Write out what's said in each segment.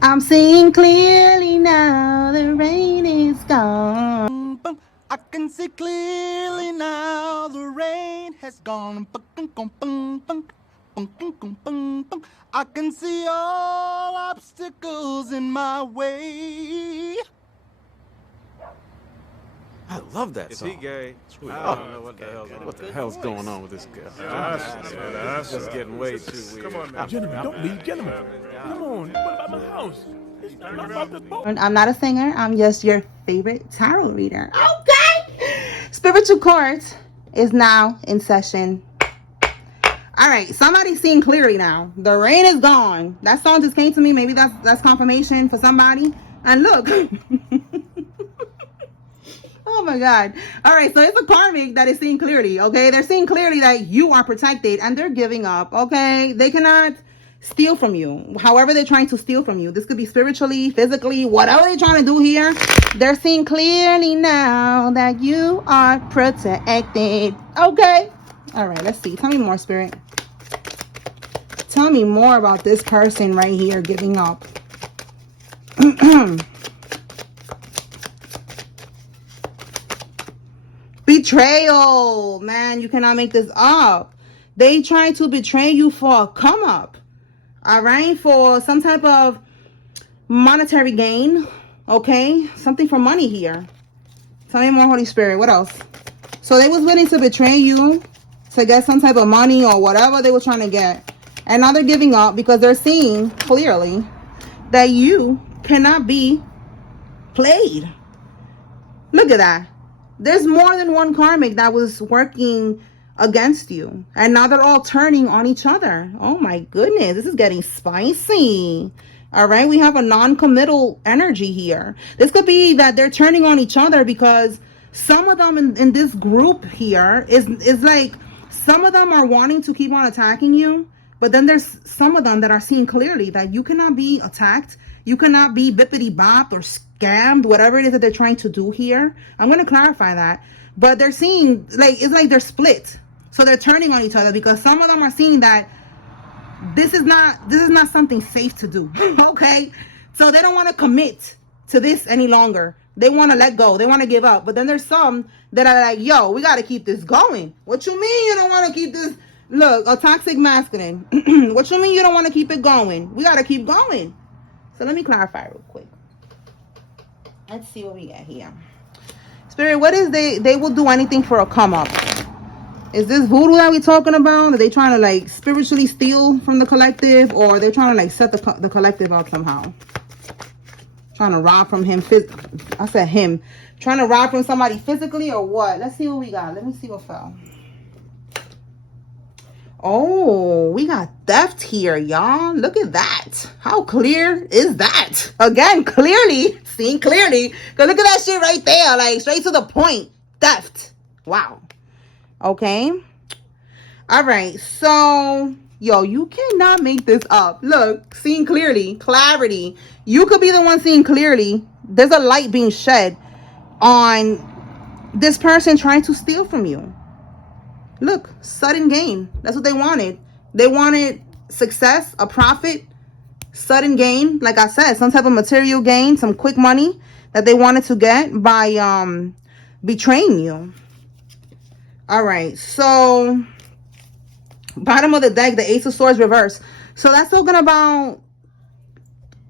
I'm seeing clearly now. The rain is gone. I can see clearly now. The rain has gone. I can see all obstacles in my way. I love that Is song. he gay? Sweet. I don't know what the hell's What the hell's going on with this guy? That's just getting way too weird. Come on, man. Gentlemen, don't leave. Gentlemen, come on. What about my house? It's not about the boat. I'm not a singer. I'm just your favorite tarot reader. Okay. Spiritual Court is now in session. All right. Somebody's seeing clearly now. The rain is gone. That song just came to me. Maybe that's confirmation for somebody. And look. Oh my God. All right. So it's a karmic that is seeing clearly. Okay. They're seeing clearly that you are protected and they're giving up. Okay. They cannot steal from you. However they're trying to steal from you. This could be spiritually, physically, whatever they're trying to do here. They're seeing clearly now that you are protected. Okay. All right. Let's see. Tell me more, Spirit. Tell me more about this person right here giving up. Betrayal. Man, you cannot make this up. They try to betray you for a come up. All right. For some type of monetary gain. Okay. Something for money here. Tell me more, Holy Spirit. What else? So they was willing to betray you to get some type of money or whatever they were trying to get. And now they're giving up because they're seeing clearly that you cannot be played. Look at that. There's more than one karmic that was working against you. And now they're all turning on each other. Oh my goodness. This is getting spicy. All right. We have a non-committal energy here. This could be that they're turning on each other because some of them in this group here is like some of them are wanting to keep on attacking you. But then there's some of them that are seeing clearly that you cannot be attacked. You cannot be bippity-bopped or scammed, whatever it is that they're trying to do here. I'm going to clarify that. But they're seeing, like, it's like they're split. So they're turning on each other because some of them are seeing that this is not something safe to do. Okay? So they don't want to commit to this any longer. They want to let go. They want to give up. But then there's some that are like, yo, we got to keep this going. What you mean you don't want to keep this? Look, a toxic masculine. What you mean you don't want to keep it going? We got to keep going. So let me clarify real quick. Let's see what we get here. Spirit, what is they will do anything for a come up? Is this voodoo that we talking about? Are they trying to like spiritually steal from the collective, or are they trying to like set the collective up somehow? Trying to rob from him. I said him. Trying to rob from somebody physically or what? Let's see what we got. Let me see what fell. Oh, we got theft here, y'all. Look at that. How clear is that? Again, clearly. Seeing clearly. Because look at that shit right there. Like, straight to the point. Theft. Wow. Okay. All right. So, yo, you cannot make this up. Look, seeing clearly. Clarity. You could be the one seeing clearly. There's a light being shed on this person trying to steal from you. Look, sudden gain. That's what they wanted. They wanted success, a profit, sudden gain. Like I said, some type of material gain, some quick money that they wanted to get by betraying you. All right. So, bottom of the deck, the Ace of Swords reverse. So that's talking about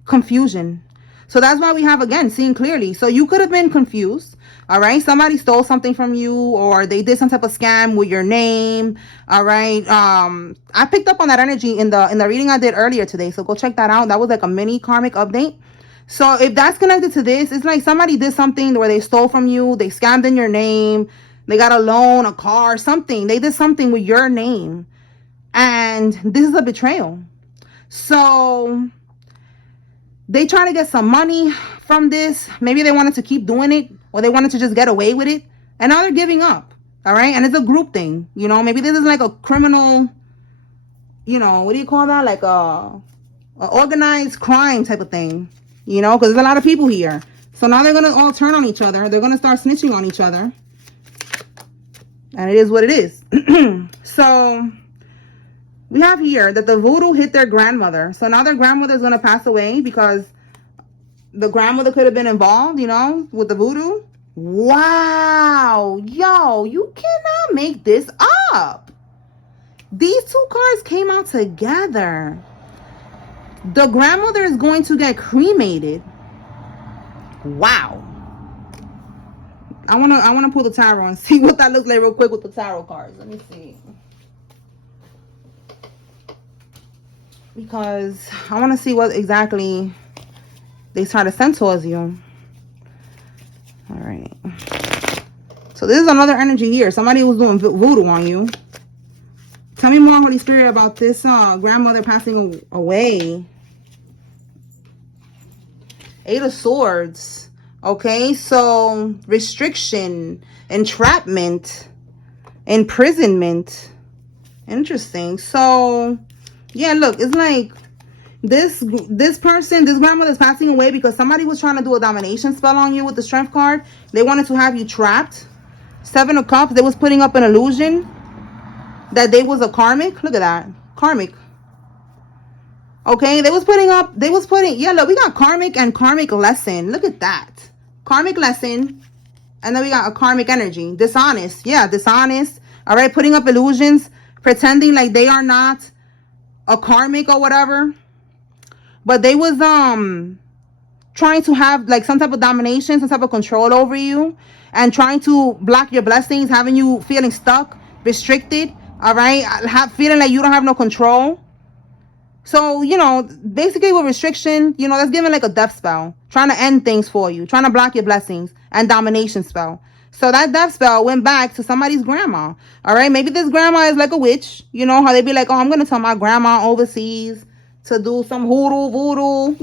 confusion. So that's why we have, again, seeing clearly. So you could have been confused. All right. Somebody stole something from you, or they did some type of scam with your name. All right. I picked up on that energy in the reading I did earlier today. So go check that out. That was like a mini karmic update. So if that's connected to this, it's like somebody did something where they stole from you. They scammed in your name. They got a loan, a car, something. They did something with your name. And this is a betrayal. So they try to get some money from this. Maybe they wanted to keep doing it, or they wanted to just get away with it. And now they're giving up. All right. And it's a group thing. You know, maybe this is like a criminal, you know, what do you call that? Like a organized crime type of thing, you know, because there's a lot of people here. So now they're going to all turn on each other. They're going to start snitching on each other. And it is what it is. So we have here that the voodoo hit their grandmother. So now their grandmother is going to pass away because The grandmother could have been involved, with the voodoo. Wow. Yo, you cannot make this up. These two cards came out together. The grandmother is going to get cremated. Wow. I wanna pull the tarot and see what that looks like real quick with the tarot cards. Let me see. Because I want to see what exactly they try to send towards you. All right. So this is another energy here. Somebody was doing voodoo on you. Tell me more, Holy Spirit, about this grandmother passing away. Eight of Swords. Okay, so restriction, entrapment, imprisonment. Interesting. So, yeah, look, it's like this person, this grandmother is passing away because somebody was trying to do a domination spell on you with the Strength card. They wanted to have you trapped. Seven of Cups, they was putting up an illusion that they was a karmic. Look at that. Karmic. Okay, yeah, look, we got karmic and karmic lesson. Look at that. Karmic lesson. And then we got a karmic energy. Dishonest. Yeah, dishonest. All right, putting up illusions, pretending like they are not a karmic or whatever. But they was trying to have like some type of domination, some type of control over you, and trying to block your blessings, having you feeling stuck, restricted. All right, feeling like you don't have no control. So, basically with restriction, that's giving like a death spell, trying to end things for you, trying to block your blessings, and domination spell. So that death spell went back to somebody's grandma. All right, maybe this grandma is like a witch. You know how they be like, oh, I'm gonna tell my grandma overseas to do some hoodoo, voodoo,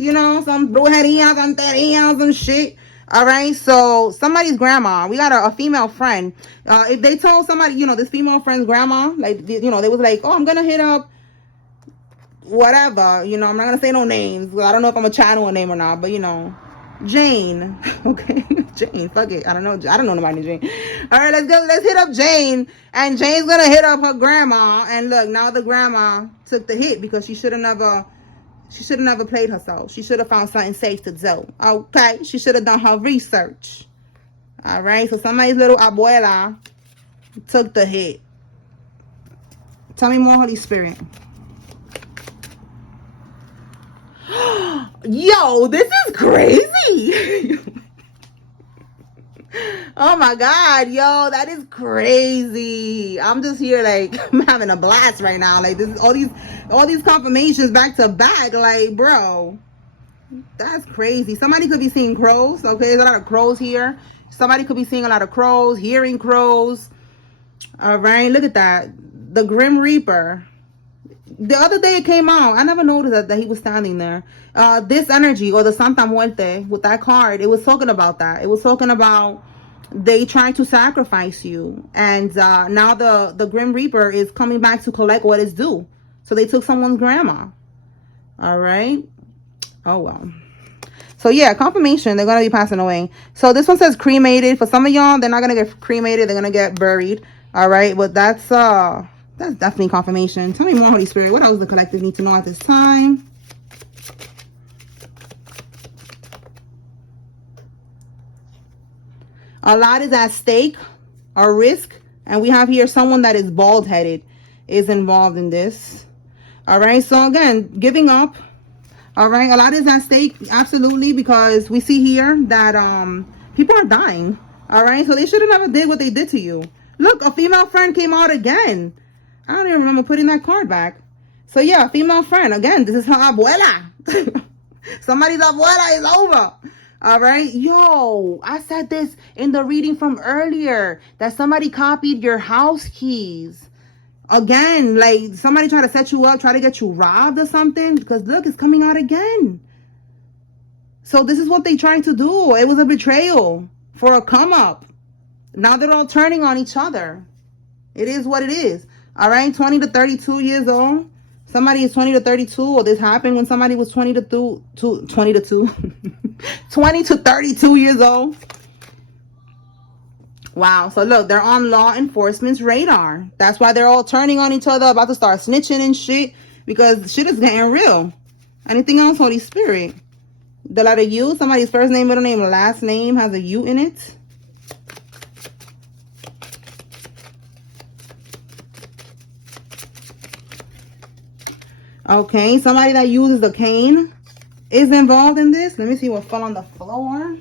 some brujeria, some shit. All right, so somebody's grandma. We got a female friend. If they told somebody, this female friend's grandma, like, they was like, oh, I'm gonna hit up whatever, I'm not gonna say no names. I don't know if I'm a channel a name or not, but Jane. Okay, Jane, fuck it. I don't know nobody named Jane. All right, let's hit up Jane, and Jane's gonna hit up her grandma. And look, now the grandma took the hit because she should have never played herself. She should have found something safe to do. Okay, she should have done her research. All right, so somebody's little abuela took the hit. Tell me more, Holy Spirit. Yo, this is crazy. Oh my God, yo, that is crazy. I'm just here like I'm having a blast right now. Like this is all these confirmations back to back. Like, bro, that's crazy. Somebody could be seeing crows. Okay, there's a lot of crows here. Somebody could be seeing a lot of crows, hearing crows. All right, look at that. The Grim Reaper. The other day it came out. I never noticed that he was standing there. This energy, or the Santa Muerte, with that card, it was talking about that. It was talking about they trying to sacrifice you. And now the Grim Reaper is coming back to collect what is due. So they took someone's grandma. All right. Oh, well. So, yeah, confirmation. They're going to be passing away. So this one says cremated. For some of y'all, they're not going to get cremated. They're going to get buried. All right. But that's definitely confirmation. Tell me more, Holy Spirit. What else does the collective need to know at this time? A lot is at stake, a risk. And we have here someone that is bald-headed is involved in this. All right. So, again, giving up. All right. A lot is at stake. Absolutely. Because we see here that people are dying. All right. So they should have never did what they did to you. Look, a female friend came out again. I don't even remember putting that card back. So, yeah, female friend. Again, this is her abuela. Somebody's abuela is over. All right. Yo, I said this in the reading from earlier, that somebody copied your house keys. Again, like somebody try to set you up, try to get you robbed or something. Because, look, it's coming out again. So this is what they trying to do. It was a betrayal for a come up. Now they're all turning on each other. It is what it is. All right, 20 to 32 years old. Somebody is 20 to 32, or this happened when somebody was 20 to 32 years old. Wow. So look, they're on law enforcement's radar. That's why they're all turning on each other, about to start snitching and shit, because shit is getting real. Anything else, Holy Spirit? The letter U, somebody's first name, middle name, last name has a U in it. Okay, somebody that uses a cane is involved in this. Let me see what fell on the floor.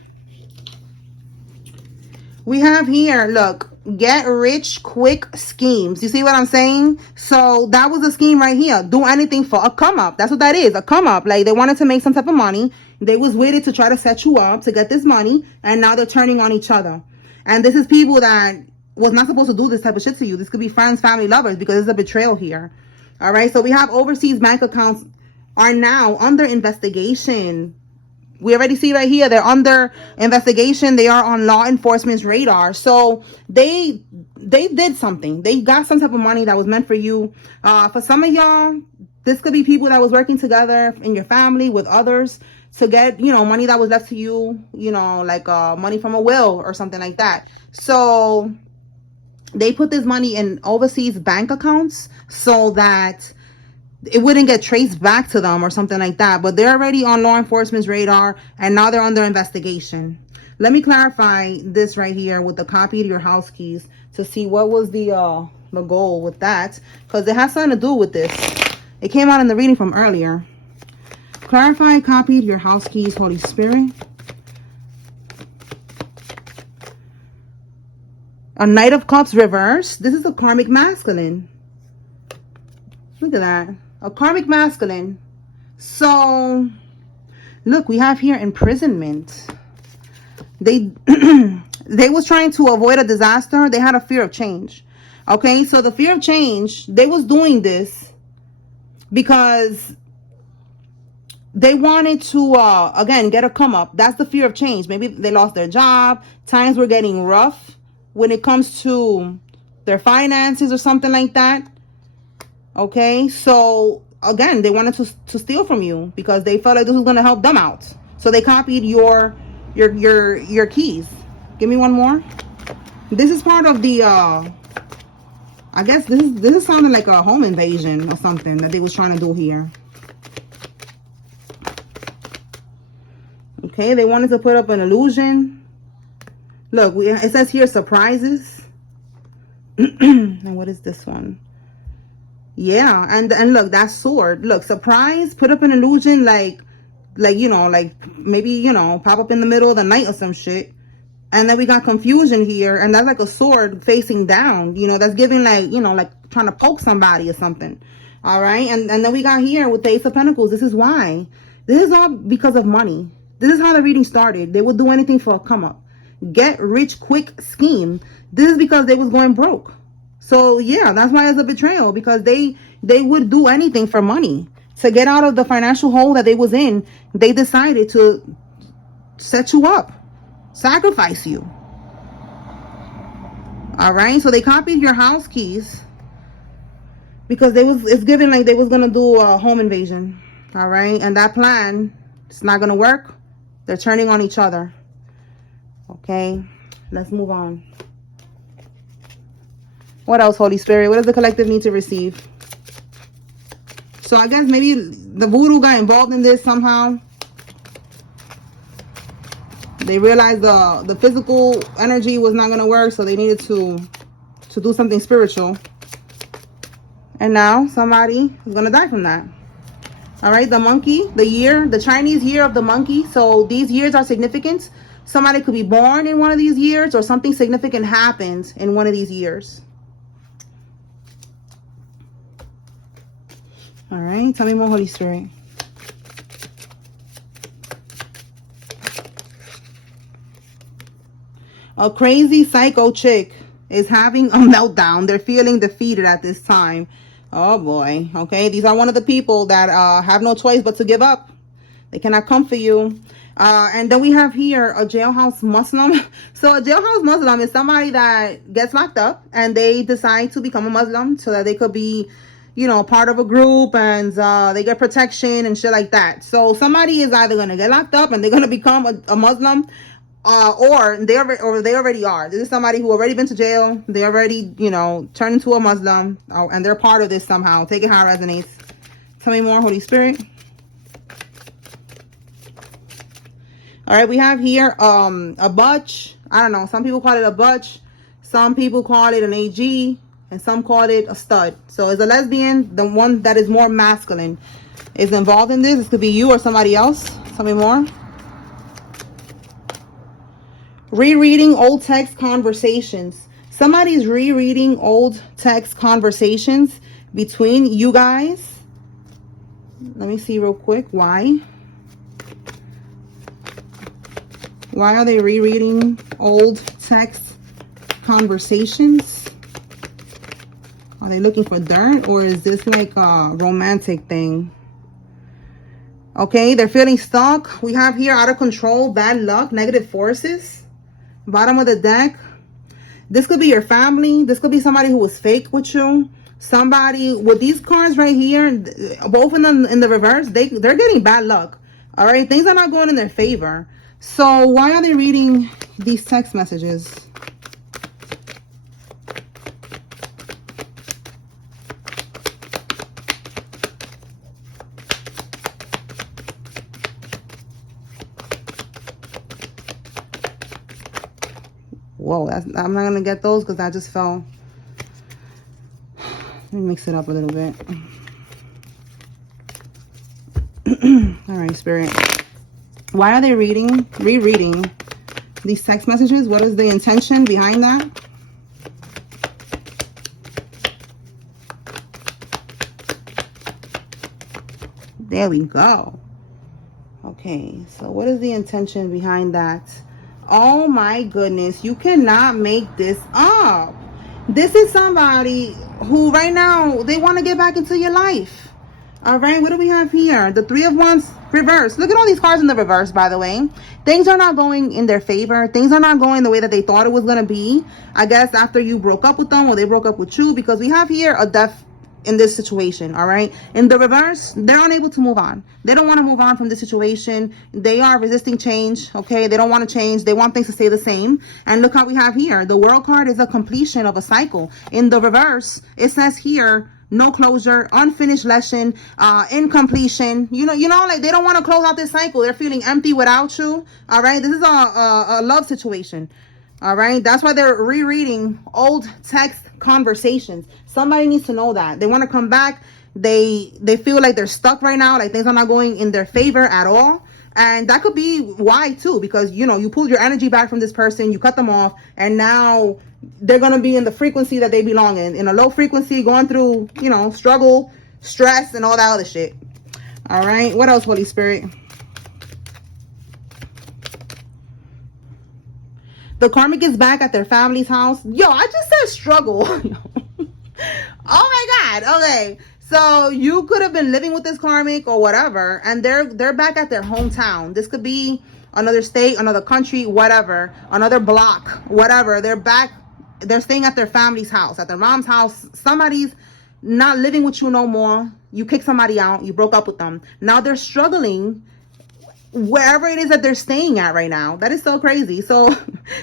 We have here, look, get rich quick schemes. You see what I'm saying? So that was a scheme right here. Do anything for a come up. That's what that is, a come up. Like they wanted to make some type of money. They was waited to try to set you up to get this money. And now they're turning on each other. And this is people that was not supposed to do this type of shit to you. This could be friends, family, lovers, because it's a betrayal here. All right. So we have overseas bank accounts are now under investigation. We already see right here, they're under investigation. They are on law enforcement's radar. So they did something. They got some type of money that was meant for you. For some of y'all, this could be people that was working together in your family with others to get, you know, money that was left to you, you know, like money from a will or something like that. So they put this money in overseas bank accounts so that it wouldn't get traced back to them or something like that. But they're already on law enforcement's radar and now they're under investigation. Let me clarify this right here with the copy to your house keys to see what was the goal with that, because it has something to do with this. It came out in the reading from earlier. Clarify, copy to your house keys, Holy Spirit. A Knight of Cups reverse. This is a karmic masculine. Look at that. A karmic masculine. So, look, we have here imprisonment. They they was trying to avoid a disaster. They had a fear of change. Okay, so the fear of change, they was doing this because they wanted to, again, get a come up. That's the fear of change. Maybe they lost their job. Times were getting rough when it comes to their finances or something like that. Okay, so again, they wanted to steal from you because they felt like this was going to help them out. So they copied your keys. Give me one more. This is part of the I guess this is sounding like a home invasion or something that they was trying to do here. Okay, they wanted to put up an illusion. Look, it says here surprises. And what is this one? Yeah, and look, that sword. Look, surprise, put up an illusion like you know, like maybe, you know, pop up in the middle of the night or some shit. And then we got confusion here, and that's like a sword facing down. You know, that's giving like, you know, like trying to poke somebody or something. All right, and then we got here with the Ace of Pentacles. This is why. This is all because of money. This is how the reading started. They would do anything for a come up. Get rich quick scheme. This is because they was going broke. So yeah, that's why it's a betrayal, because they would do anything for money to get out of the financial hole that they was in. They decided to set you up, sacrifice you. All right, so they copied your house keys because it's given like they was gonna do a home invasion. All right, and that plan, it's not gonna work. They're turning on each other. Okay, let's move on. What else, Holy Spirit? What does the collective need to receive? So I guess maybe the voodoo got involved in this somehow. They realized the physical energy was not going to work, so they needed to do something spiritual. And now somebody is going to die from that. All right, the monkey, the year, the Chinese year of the monkey. So these years are significant. Somebody could be born in one of these years, or something significant happens in one of these years. All right, tell me more, Holy Spirit. A crazy psycho chick is having a meltdown. They're feeling defeated at this time. Oh boy. Okay, these are one of the people that have no choice but to give up. They cannot come for you. And then we have here a jailhouse Muslim. So a jailhouse Muslim is somebody that gets locked up and they decide to become a Muslim so that they could be, you know, part of a group, and they get protection and shit like that. So somebody is either going to get locked up and they're going to become a Muslim, or they already are. This is somebody who already been to jail. They already, you know, turned into a Muslim, and they're part of this somehow. Take it how it resonates. Tell me more, Holy Spirit. right, we have here a butch. I don't know. Some people call it a butch. Some people call it an AG. And some call it a stud. So is a lesbian the one that is more masculine is involved in this? This could be you or somebody else. Tell me more. Rereading old text conversations. Somebody's rereading old text conversations between you guys. Let me see real quick. Why? Why are they rereading old text conversations? Are they looking for dirt, or is this like a romantic thing? Okay, they're feeling stuck. We have here out of control, bad luck, negative forces. Bottom of the deck. This could be your family. This could be somebody who was fake with you. Somebody with these cards right here, both of them in the reverse, they're getting bad luck. All right, things are not going in their favor. So why are they reading these text messages? Whoa, I'm not gonna get those because I just fell. Let me mix it up a little bit. All right, Spirit. Why are they rereading these text messages? What is the intention behind that? There we go. Okay, so what is the intention behind that? Oh my goodness, you cannot make this up. This is somebody who right now, they want to get back into your life. All right, what do we have here? The Three of Wands reverse. Look at all these cards in the reverse, by the way. Things are not going in their favor. Things are not going the way that they thought it was going to be. I guess after you broke up with them or they broke up with you, because we have here a death in this situation. All right, in the reverse, they're unable to move on. They don't want to move on from this situation. They are resisting change. Okay, they don't want to change. They want things to stay the same. And look how we have here, the World card is a completion of a cycle. In the reverse, it says here, no closure, unfinished lesson, incompletion. You know, like they don't want to close out this cycle. They're feeling empty without you. All right, this is a love situation. All right, that's why they're rereading old text conversations. Somebody needs to know that they want to come back. They feel like they're stuck right now, like things are not going in their favor at all. And that could be why too, because you pulled your energy back from this person, you cut them off, and now they're going to be in the frequency that they belong in a low frequency, going through struggle, stress, and all that other shit. All right, what else, Holy Spirit? The karmic is back at their family's house. Yo, I just said struggle. Oh my God. Okay. So you could have been living with this karmic or whatever, and they're back at their hometown. This could be another state, another country, whatever, another block, whatever. They're back. They're staying at their family's house, at their mom's house. Somebody's not living with you no more. You kicked somebody out. You broke up with them. Now they're struggling wherever it is that they're staying at right now. That is so crazy. So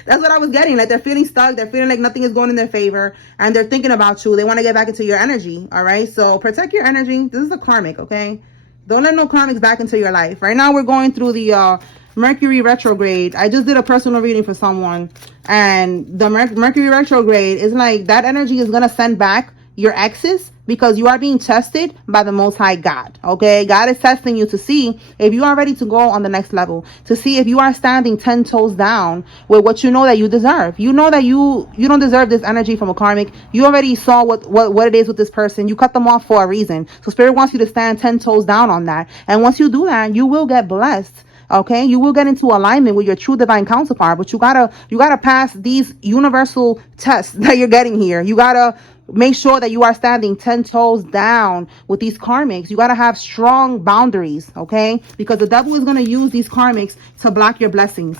that's what I was getting. Like they're feeling stuck. They're feeling like nothing is going in their favor, and they're thinking about you. They want to get back into your energy. All right. So protect your energy. This is a karmic. Okay. Don't let no karmics back into your life. Right now we're going through the Mercury retrograde. I just did a personal reading for someone, and the Mercury retrograde is like that energy is going to send back your exes, because you are being tested by the Most High God. Okay, God is testing you to see if you are ready to go on the next level, to see if you are standing 10 toes down with what you know that you deserve. You know that you don't deserve this energy from a karmic. You already saw what it is with this person. You cut them off for a reason. So Spirit wants you to stand 10 toes down on that. And once you do that, you will get blessed. Okay, you will get into alignment with your true divine counterpart, but you gotta pass these universal tests that you're getting here. You gotta make sure that you are standing 10 toes down with these karmics. You gotta have strong boundaries, okay? Because the devil is gonna use these karmics to block your blessings.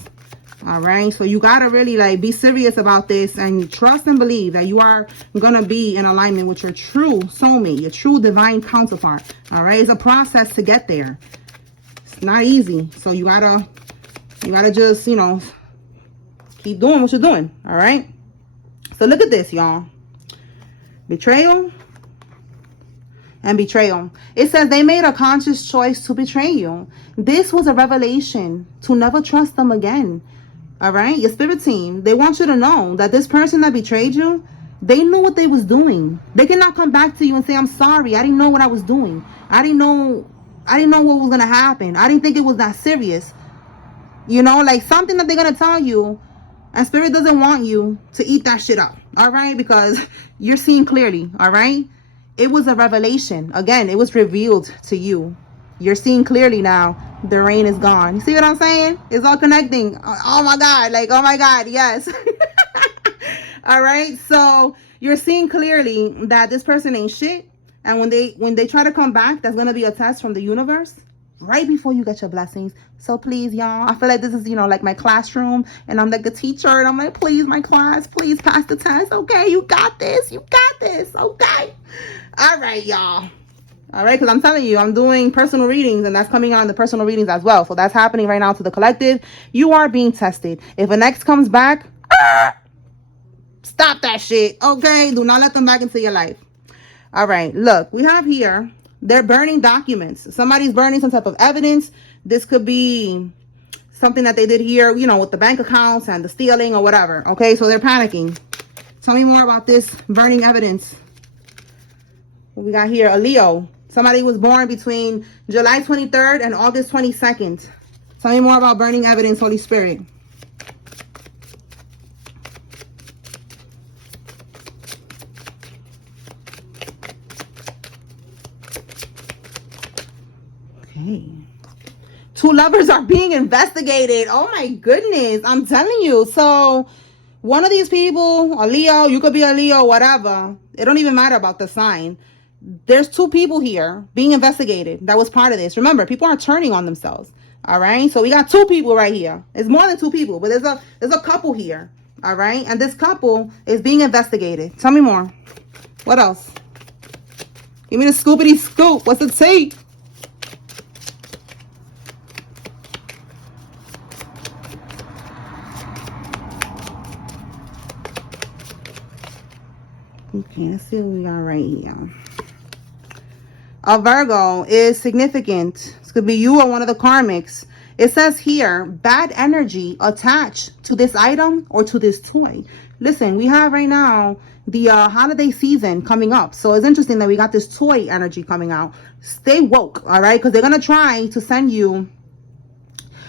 All right, so you gotta really be serious about this and trust and believe that you are gonna be in alignment with your true soulmate, your true divine counterpart. All right, it's a process to get there. Not easy, so you gotta just keep doing what you're doing. All right, so look at this, y'all. Betrayal, and betrayal. It says they made a conscious choice to betray you. This was a revelation to never trust them again. All right, your spirit team, they want you to know that this person that betrayed you, they knew what they was doing. They cannot come back to you and say, I'm sorry, I didn't know what I was doing. I didn't know what was gonna happen. I didn't think it was that serious. You know, like something that they're gonna tell you, and spirit doesn't want you to eat that shit up. All right, because you're seeing clearly. All right, it was a revelation. Again, it was revealed to you. You're seeing clearly now. The rain is gone. You see what I'm saying? It's all connecting. Oh my God. Like, oh my God. Yes. All right. So you're seeing clearly that this person ain't shit. And when they try to come back, that's going to be a test from the universe right before you get your blessings. So please, y'all, I feel like this is, you know, like my classroom, and I'm like the teacher, and I'm like, please, my class, please pass the test. Okay. You got this. You got this. Okay. All right, y'all. All right, because I'm telling you, I'm doing personal readings, and that's coming on the personal readings as well. So that's happening right now to the collective. You are being tested. If an ex comes back, stop that shit. Okay, do not let them back into your life. All right, look, we have here, they're burning documents. Somebody's burning some type of evidence. This could be something that they did here, you know, with the bank accounts and the stealing or whatever. Okay, so they're panicking. Tell me more about this burning evidence. What we got here? A Leo. Somebody was born between July 23rd and August 22nd. Tell me more about burning evidence, Holy Spirit. Okay. Two lovers are being investigated. Oh my goodness. I'm telling you. So one of these people, a Leo, you could be a Leo, whatever. It don't even matter about the sign. There's two people here being investigated. That was part of this. Remember, people are turning on themselves. All right. So we got two people right here. It's more than two people, but there's a couple here. All right. And this couple is being investigated. Tell me more. What else? Give me the scoopity scoop. What's the tea? Okay, let's see what we got right here. A Virgo is significant. This could be you or one of the karmics. It says here, bad energy attached to this item or to this toy. Listen, we have right now the holiday season coming up. So it's interesting that we got this toy energy coming out. Stay woke, all right? Because they're going to try to send you.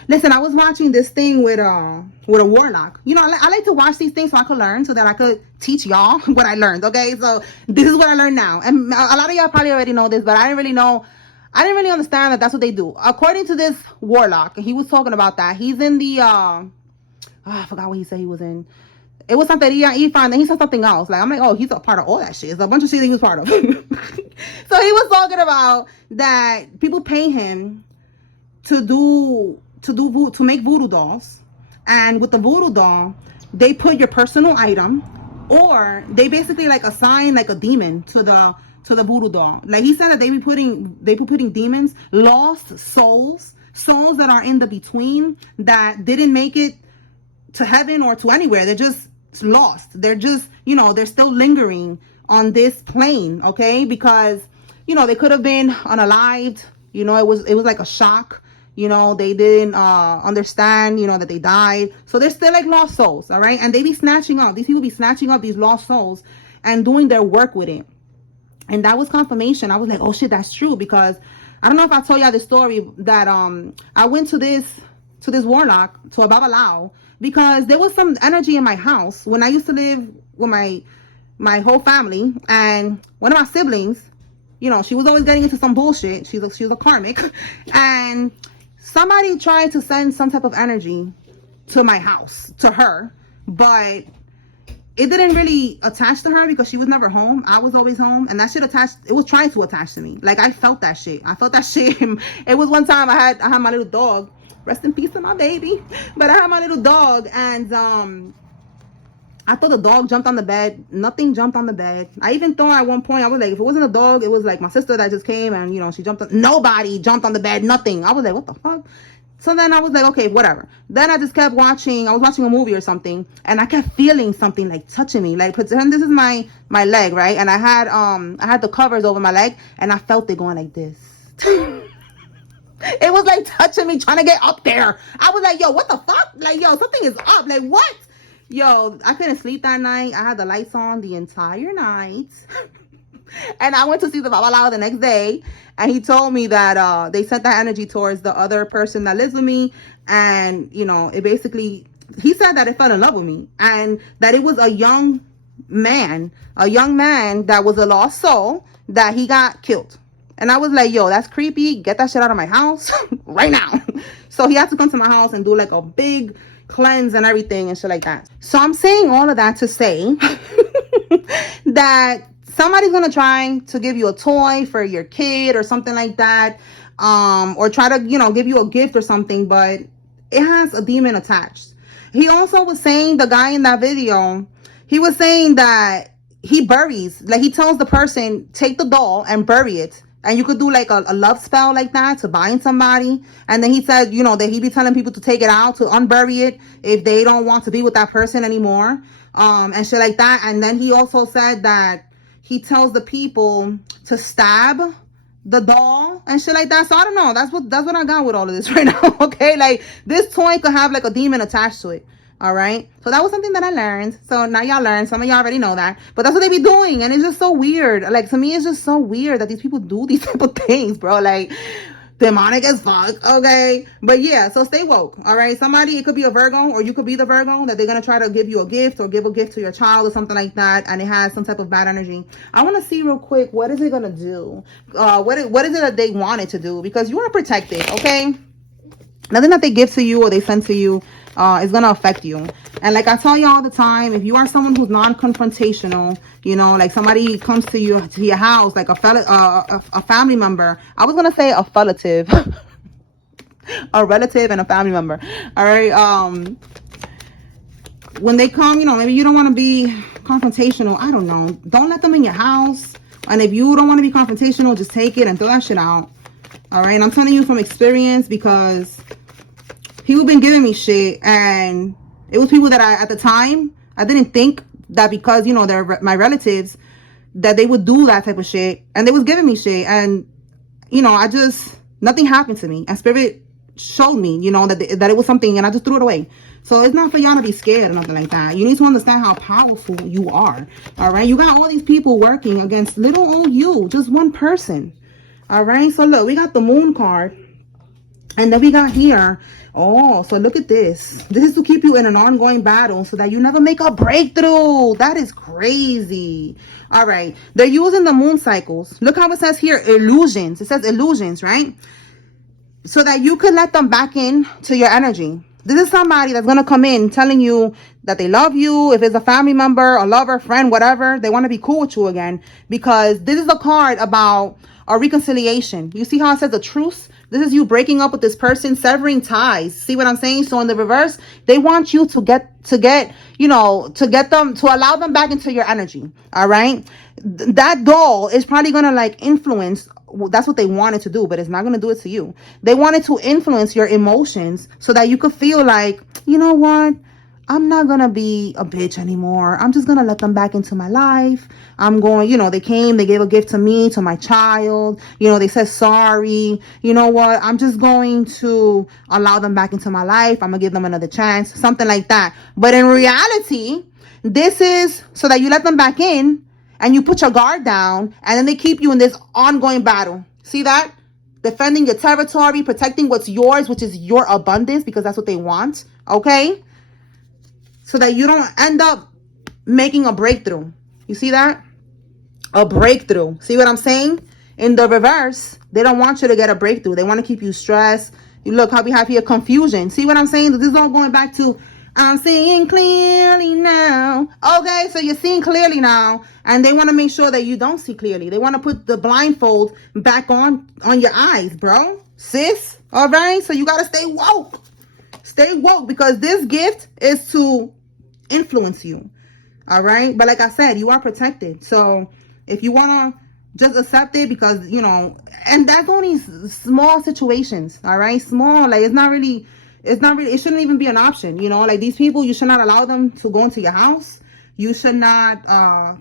Listen, I was watching this thing with a warlock. You know, I like to watch these things so I could learn, so that I could teach y'all what I learned, okay? So this is what I learned now. And a lot of y'all probably already know this, but I didn't really understand that that's what they do. According to this warlock, he was talking about that. He's in the, I forgot what he said he was in. It was Santeria, Ifa, and then he said something else. Like, I'm like, oh, he's a part of all that shit. It's a bunch of shit that he was part of. So he was talking about that people pay him to make voodoo dolls, and with the voodoo doll they put your personal item, or they basically like assign like a demon to the voodoo doll. Like he said that they be putting demons, lost souls that are in the between, that didn't make it to heaven or to anywhere. They're just lost. They're just, you know, they're still lingering on this plane, okay? Because, you know, they could have been unalived. You know, it was like a shock. You know, they didn't understand, you know, that they died. So they're still like lost souls, all right? And they be snatching up. These people be snatching up these lost souls and doing their work with it. And that was confirmation. I was like, oh shit, that's true. Because I don't know if I told y'all this story that I went to this warlock, to a babalao, because there was some energy in my house when I used to live with my whole family. And one of my siblings, you know, she was always getting into some bullshit. She was a karmic. And somebody tried to send some type of energy to my house, to her, but it didn't really attach to her because she was never home. I was always home, and that shit it was trying to attach to me. Like, I felt that shit. It was one time I had my little dog. Rest in peace to my baby. But I had my little dog, and I thought the dog jumped on the bed. Nothing jumped on the bed. I even thought at one point, I was like, if it wasn't a dog, it was like my sister that just came and, you know, she jumped on. Nobody jumped on the bed. Nothing. I was like, what the fuck? So then I was like, okay, whatever. Then I just kept watching. I was watching a movie or something, and I kept feeling something like touching me. Like, pretend this is my leg, right? And I had the covers over my leg, and I felt it going like this. It was like touching me, trying to get up there. I was like, yo, what the fuck? Like, yo, something is up. Like, what? Yo, I couldn't sleep that night. I had the lights on the entire night. And I went to see the Babalao the next day, and he told me that they sent that energy towards the other person that lives with me. And, you know, it basically, he said that it fell in love with me, and that it was a young man that was a lost soul, that he got killed. And I was like, yo, that's creepy. Get that shit out of my house right now. So he had to come to my house and do like a big cleanse and everything and shit like that. So I'm saying all of that to say that somebody's gonna try to give you a toy for your kid or something like that, or try to, you know, give you a gift or something, but it has a demon attached. He also was saying, the guy in that video, he was saying that he buries, like, he tells the person, take the doll and bury it, and you could do like a love spell like that to bind somebody. And then he said, you know, that he'd be telling people to take it out, to unbury it if they don't want to be with that person anymore, and shit like that. And then he also said that he tells the people to stab the doll and shit like that. So I don't know. That's what I got with all of this right now. Okay, like, this toy could have like a demon attached to it. All right, so that was something that I learned. So now y'all learned. Some of y'all already know that, but that's what they be doing, and it's just so weird. Like, to me, it's just so weird that these people do these type of things, bro. Like, demonic as fuck. Okay, but yeah, so stay woke. All right, somebody, it could be a Virgo, or you could be the Virgo, that they're gonna try to give you a gift or give a gift to your child or something like that, and it has some type of bad energy. I want to see real quick, what is it gonna do? What is it that they want it to do? Because you are protected. Okay, nothing that they give to you or they send to you is gonna affect you. And like I tell you all the time, if you are someone who's non-confrontational, you know, like somebody comes to you, to your house, like a family member, I was gonna say a relative, a relative and a family member. All right, when they come, you know, maybe you don't want to be confrontational. I don't know. Don't let them in your house. And if you don't want to be confrontational, just take it and throw that shit out. All right, and I'm telling you from experience, because people been giving me shit, and it was people that at the time, I didn't think that, because, you know, they're my relatives, that they would do that type of shit, and they was giving me shit, and, you know, nothing happened to me, and spirit showed me, you know, that it was something, and I just threw it away. So it's not for y'all to be scared or nothing like that. You need to understand how powerful you are. All right, you got all these people working against little old you, just one person. All right, so look, we got the moon card, and then we got here, oh, so look at this. This is to keep you in an ongoing battle so that you never make a breakthrough. That is crazy. All right, they're using the moon cycles. Look how it says here, illusions. It says illusions, right? So that you could let them back in to your energy. This is somebody that's going to come in telling you that they love you. If it's a family member, a lover, friend, whatever, they want to be cool with you again, because this is a card about a reconciliation. You see how it says a truce? This is you breaking up with this person, severing ties. See what I'm saying? So in the reverse, they want you to get, you know, to get them, to allow them back into your energy. All right. That doll is probably going to like influence. That's what they wanted to do, but it's not going to do it to you. They wanted to influence your emotions so that you could feel like, you know what? I'm not going to be a bitch anymore. I'm just going to let them back into my life. I'm going, you know, they came, they gave a gift to me, to my child. You know, they said sorry. You know what? I'm just going to allow them back into my life. I'm going to give them another chance, something like that. But in reality, this is so that you let them back in and you put your guard down, and then they keep you in this ongoing battle. See that? Defending your territory, protecting what's yours, which is your abundance, because that's what they want. Okay? So that you don't end up making a breakthrough. You see that? A breakthrough. See what I'm saying? In the reverse, they don't want you to get a breakthrough. They want to keep you stressed. You look how we have here confusion. See what I'm saying? This is all going back to, I'm seeing clearly now. Okay, so you're seeing clearly now. And they want to make sure that you don't see clearly. They want to put the blindfold back on your eyes, bro. Sis? All right? So you got to stay woke. Stay woke, because this gift is to influence you. All right. But like I said, you are protected. So if you want to just accept it, because, you know, And that's only small situations, all right? Small, like it's not really, it shouldn't even be an option, you know? Like these people, you should not allow them to go into your house. You should not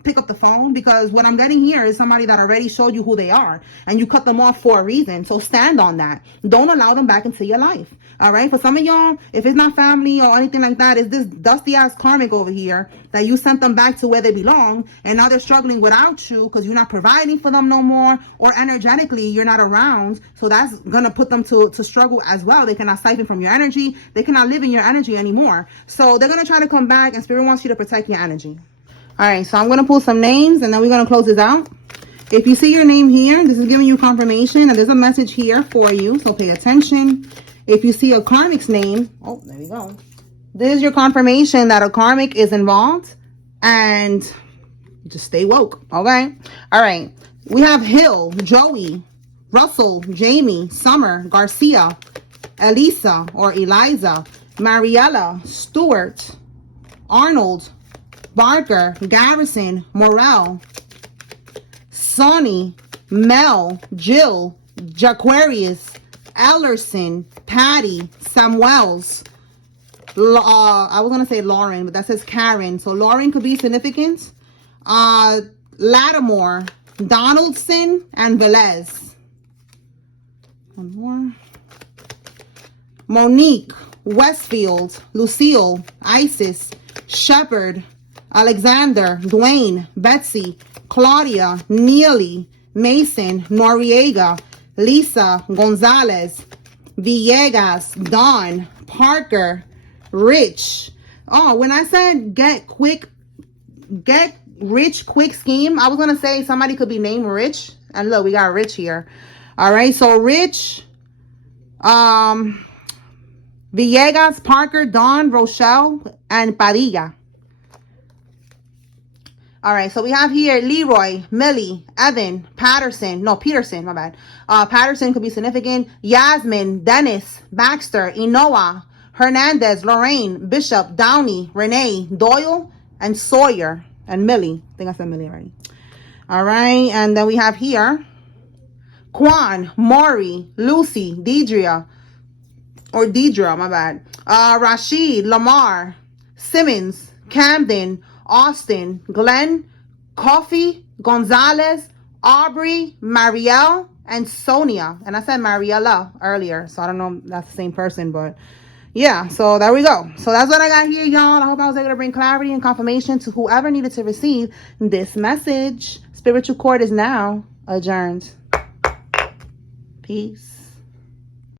pick up the phone, because what I'm getting here is somebody that already showed you who they are, and you cut them off for a reason. So stand on that. Don't allow them back into your life. All right. For some of y'all, if it's not family or anything like that, it's this dusty ass karmic over here that you sent them back to where they belong, and now they're struggling without you because you're not providing for them no more, or energetically you're not around. So that's gonna put them to struggle as well. They cannot siphon from your energy. They cannot live in your energy anymore. So they're gonna try to come back, and Spirit wants you to protect your energy. All right, so I'm going to pull some names, and then we're going to close this out. If you see your name here, this is giving you confirmation, and there's a message here for you, so pay attention. If you see a karmic's name, oh, there we go. This is your confirmation that a karmic is involved, and just stay woke, okay? All right, we have Hill, Joey, Russell, Jamie, Summer, Garcia, Elisa or Eliza, Mariella, Stewart, Arnold, Barker, Garrison, Morel, Sonny, Mel, Jill, Jaquarius, Ellerson, Patty, Samuels. I was going to say Lauren, but that says Karen. So Lauren could be significant. Lattimore, Donaldson, and Velez. One more. Monique, Westfield, Lucille, Isis, Shepherd, Alexander, Dwayne, Betsy, Claudia, Neely, Mason, Noriega, Lisa, Gonzalez, Villegas, Don, Parker, Rich. Oh, when I said get rich quick scheme, I was going to say somebody could be named Rich. And look, we got Rich here. All right, so Rich, Villegas, Parker, Don, Rochelle, and Padilla. All right, so we have here Leroy, Millie, Evan, Peterson, my bad. Patterson could be significant. Yasmin, Dennis, Baxter, Inoa, Hernandez, Lorraine, Bishop, Downey, Renee, Doyle, and Sawyer, and Millie. I think I said Millie already. All right, and then we have here Quan, Maury, Lucy, Deidre, my bad. Rashid, Lamar, Simmons, Camden, Austin, Glenn, Coffee, Gonzalez, Aubrey, Marielle, and Sonia. And I said Mariella earlier, so I don't know if that's the same person, but yeah, so there we go. So that's what I got here, y'all. I hope I was able to bring clarity and confirmation to whoever needed to receive this message. Spiritual court is now adjourned. Peace.